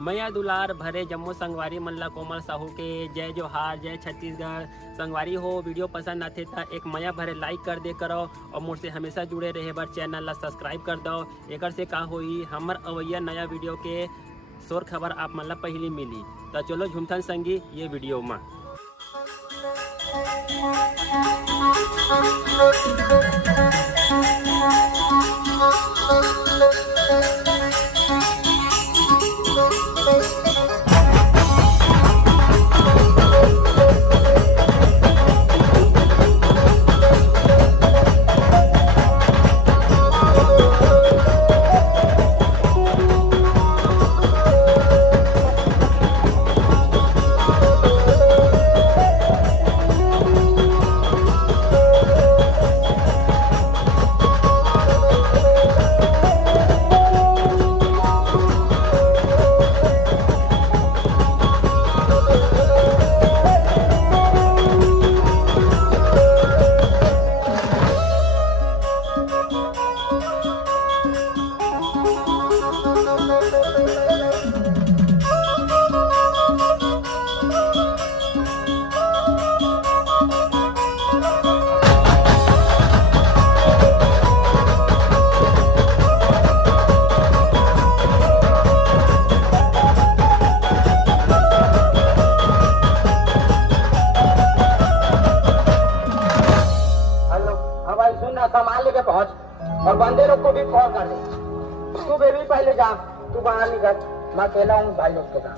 मैया दुलार भरे जम्मू संगवारी मल्ला कोमल साहू के जय जोहार, जय छत्तीसगढ़। संगवारी हो वीडियो पसंद आते था एक मैया भरे लाइक कर दे करो और मुझसे हमेशा जुड़े रहे बर चैनल ला सब्सक्राइब कर दो। एक से का होई हमर अवैया नया वीडियो के शोर खबर आप मन ला पहली मिली। तो चलो झुमथन संगी ये वीडियो में। सामान लेके पहुंच और बंदे लोग को भी कॉल कर दे। तू बेबी पहले जा, तू बाहर निकल, मैं अकेला हूँ भाई लोग के साथ।